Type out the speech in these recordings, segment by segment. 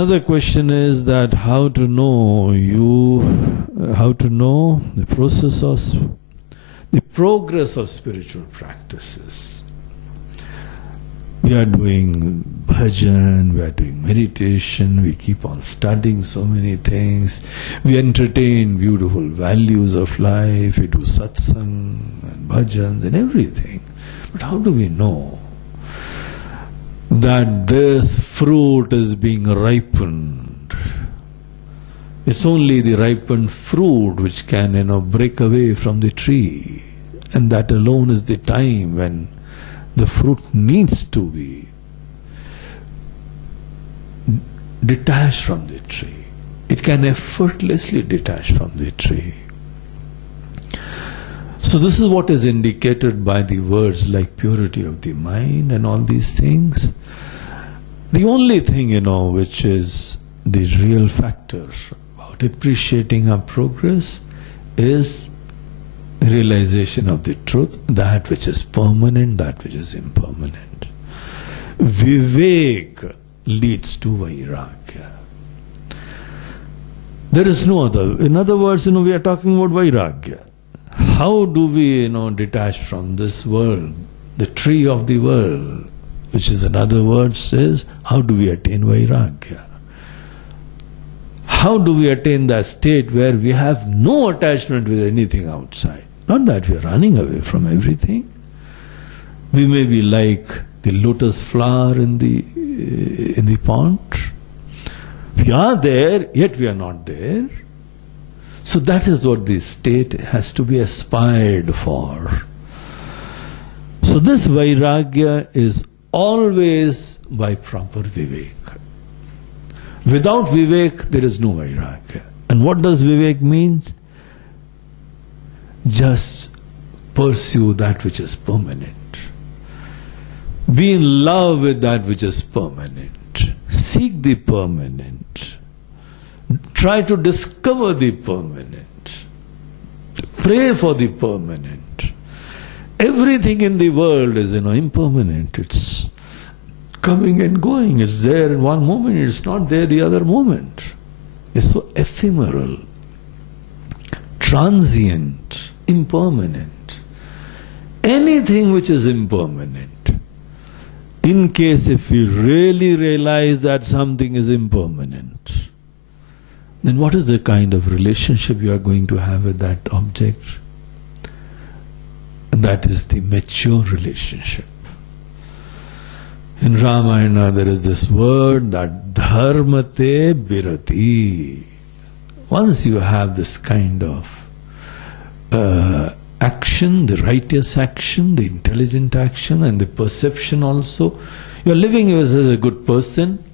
Another question is that how to know the process of the progress of spiritual practices. We are doing bhajan, we are doing meditation, we keep on studying so many things, we entertain beautiful values of life, we do satsang and bhajans and everything. But how do we know that this fruit is being ripened? It's only the ripened fruit which can, break away from the tree. And that alone is the time when the fruit needs to be detached from the tree. It can effortlessly detach from the tree. So this is what is indicated by the words like purity of the mind and all these things. The only thing, which is the real factor about appreciating our progress is realization of the truth, that which is permanent, that which is impermanent. Vivek leads to Vairagya. There is no other. In other words, we are talking about Vairagya. How do we, detach from this world, the tree of the world, which is in other words says, how do we attain Vairagya? How do we attain that state where we have no attachment with anything outside? Not that we are running away from everything. We may be like the lotus flower in the pond. We are there, yet we are not there. So that is what the state has to be aspired for. So this Vairagya is always by proper Vivek. Without Vivek, there is no Vairagya. And what does Vivek means? Just pursue that which is permanent. Be in love with that which is permanent. Seek the permanent. Try to discover the permanent. Pray for the permanent. Everything in the world is, impermanent. It's coming and going. It's there in one moment. It's not there the other moment. It's so ephemeral, transient, impermanent. Anything which is impermanent, in case if we really realize that something is impermanent, then what is the kind of relationship you are going to have with that object? And that is the mature relationship. In Ramayana there is this word that dharmate birati. Once you have this kind of action, the righteous action, the intelligent action and the perception also, you are living as a good person.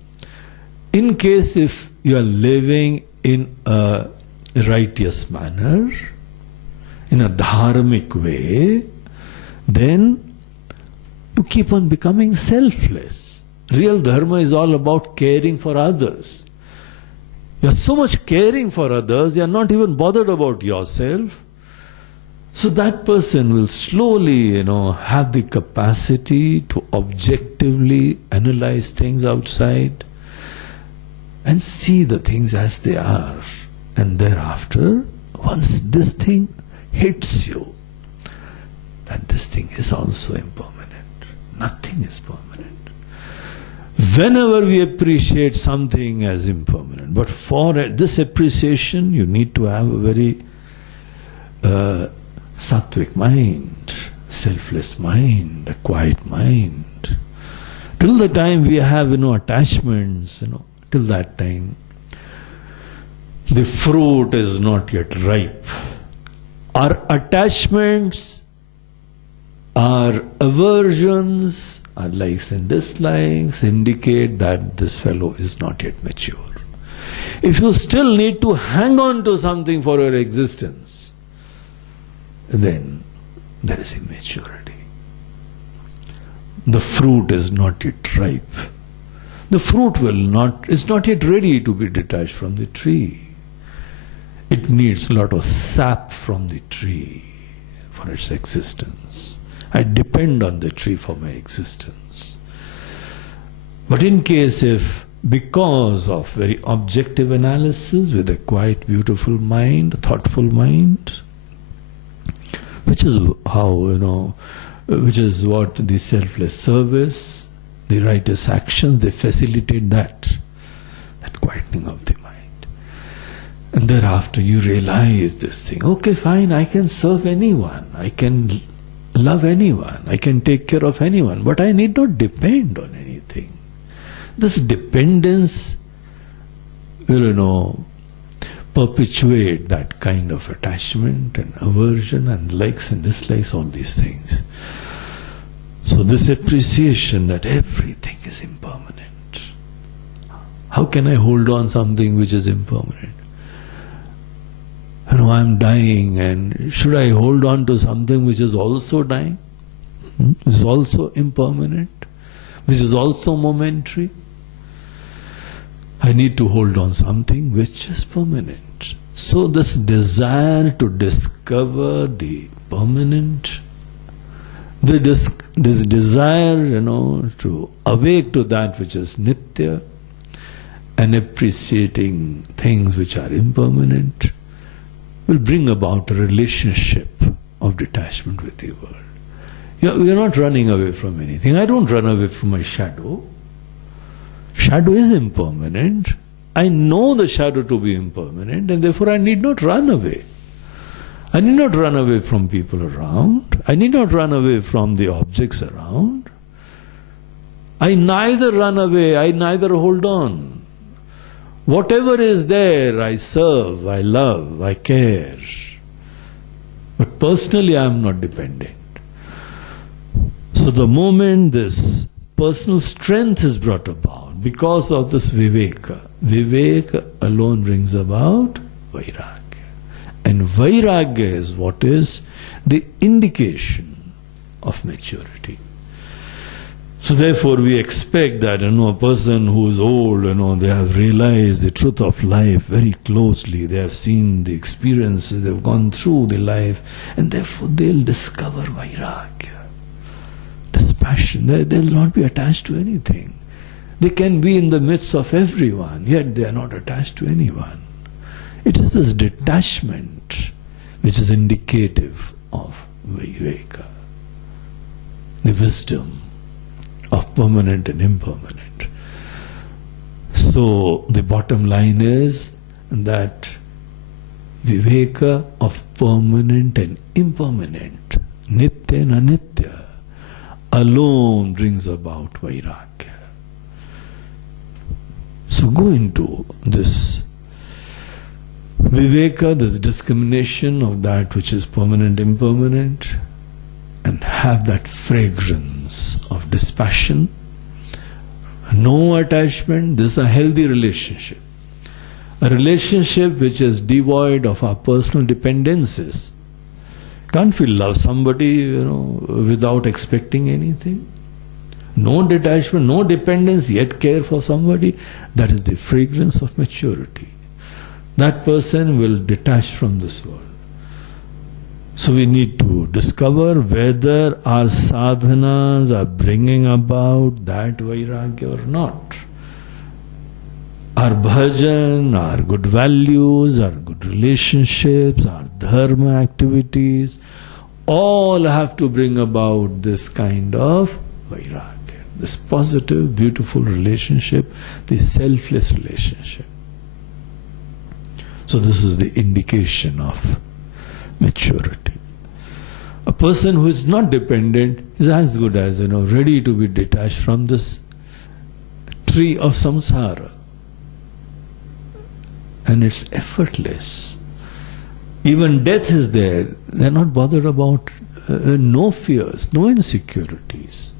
In case if you are living in a righteous manner, in a dharmic way, then you keep on becoming selfless. Real dharma is all about caring for others. You are so much caring for others, you are not even bothered about yourself. So that person will slowly, have the capacity to objectively analyze things outside and see the things as they are. And thereafter, once this thing hits you, that this thing is also impermanent. Nothing is permanent. Whenever we appreciate something as impermanent, but for this appreciation, you need to have a very sattvic mind, selfless mind, a quiet mind. Till the time we have, attachments, till that time, the fruit is not yet ripe. Our attachments, our aversions, our likes and dislikes indicate that this fellow is not yet mature. If you still need to hang on to something for your existence, then there is immaturity. The fruit is not yet ripe. The fruit is not yet ready to be detached from the tree. It needs a lot of sap from the tree for its existence. I depend on the tree for my existence. But in case if because of very objective analysis with a quite beautiful mind, thoughtful mind, which is how, which is what the selfless service, the righteous actions, they facilitate that quietening of the mind. And thereafter you realize this thing, okay, fine, I can serve anyone, I can love anyone, I can take care of anyone, but I need not depend on anything. This dependence will, perpetuate that kind of attachment and aversion and likes and dislikes, all these things. So this appreciation that everything is impermanent. How can I hold on something which is impermanent? I'm dying, and should I hold on to something which is also dying? Which is also impermanent? Which is also momentary? I need to hold on something which is permanent. So this desire to discover the permanent, this desire, to awake to that which is nitya, and appreciating things which are impermanent, will bring about a relationship of detachment with the world. We are not running away from anything. I don't run away from my shadow. Shadow is impermanent. I know the shadow to be impermanent, and therefore I need not run away. I need not run away from people around. I need not run away from the objects around. I neither run away, I neither hold on. Whatever is there, I serve, I love, I care. But personally, I am not dependent. So the moment this personal strength is brought about, because of this viveka, viveka alone brings about vairagya. And vairagya is what is the indication of maturity. So therefore we expect that a person who is old, they have realized the truth of life very closely, they have seen the experiences, they have gone through the life, and therefore they'll discover vairagya, dispassion. They'll not be attached to anything. They can be in the midst of everyone, yet they are not attached to anyone. It is this detachment which is indicative of viveka, the wisdom of permanent and impermanent. So the bottom line is that viveka of permanent and impermanent, nitya and anitya, alone brings about vairagya. So go into this viveka, this discrimination of that which is permanent, impermanent, and have that fragrance of dispassion, no attachment. This is a healthy relationship. A relationship which is devoid of our personal dependencies. Can't we love somebody, without expecting anything? No detachment, no dependence, yet care for somebody. That is the fragrance of maturity. That person will detach from this world. So we need to discover whether our sadhanas are bringing about that vairagya or not. Our bhajan, our good values, our good relationships, our dharma activities, all have to bring about this kind of vairagya, this positive, beautiful relationship, this selfless relationship. So this is the indication of maturity. A person who is not dependent is as good as, ready to be detached from this tree of samsara. And it's effortless. Even death is there. They're not bothered about no fears, no insecurities.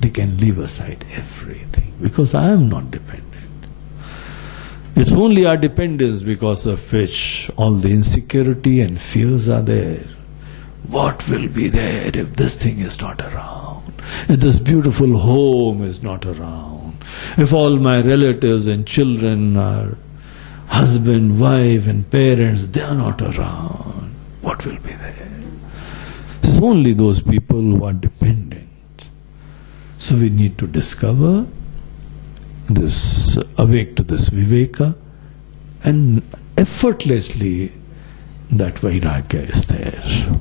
They can leave aside everything because I am not dependent. It's only our dependence because of which all the insecurity and fears are there. What will be there if this thing is not around? If this beautiful home is not around? If all my relatives and children are husband, wife and parents, they are not around, what will be there? It's only those people who are dependent. So we need to discover this awake to this viveka, and effortlessly that vairagya is there.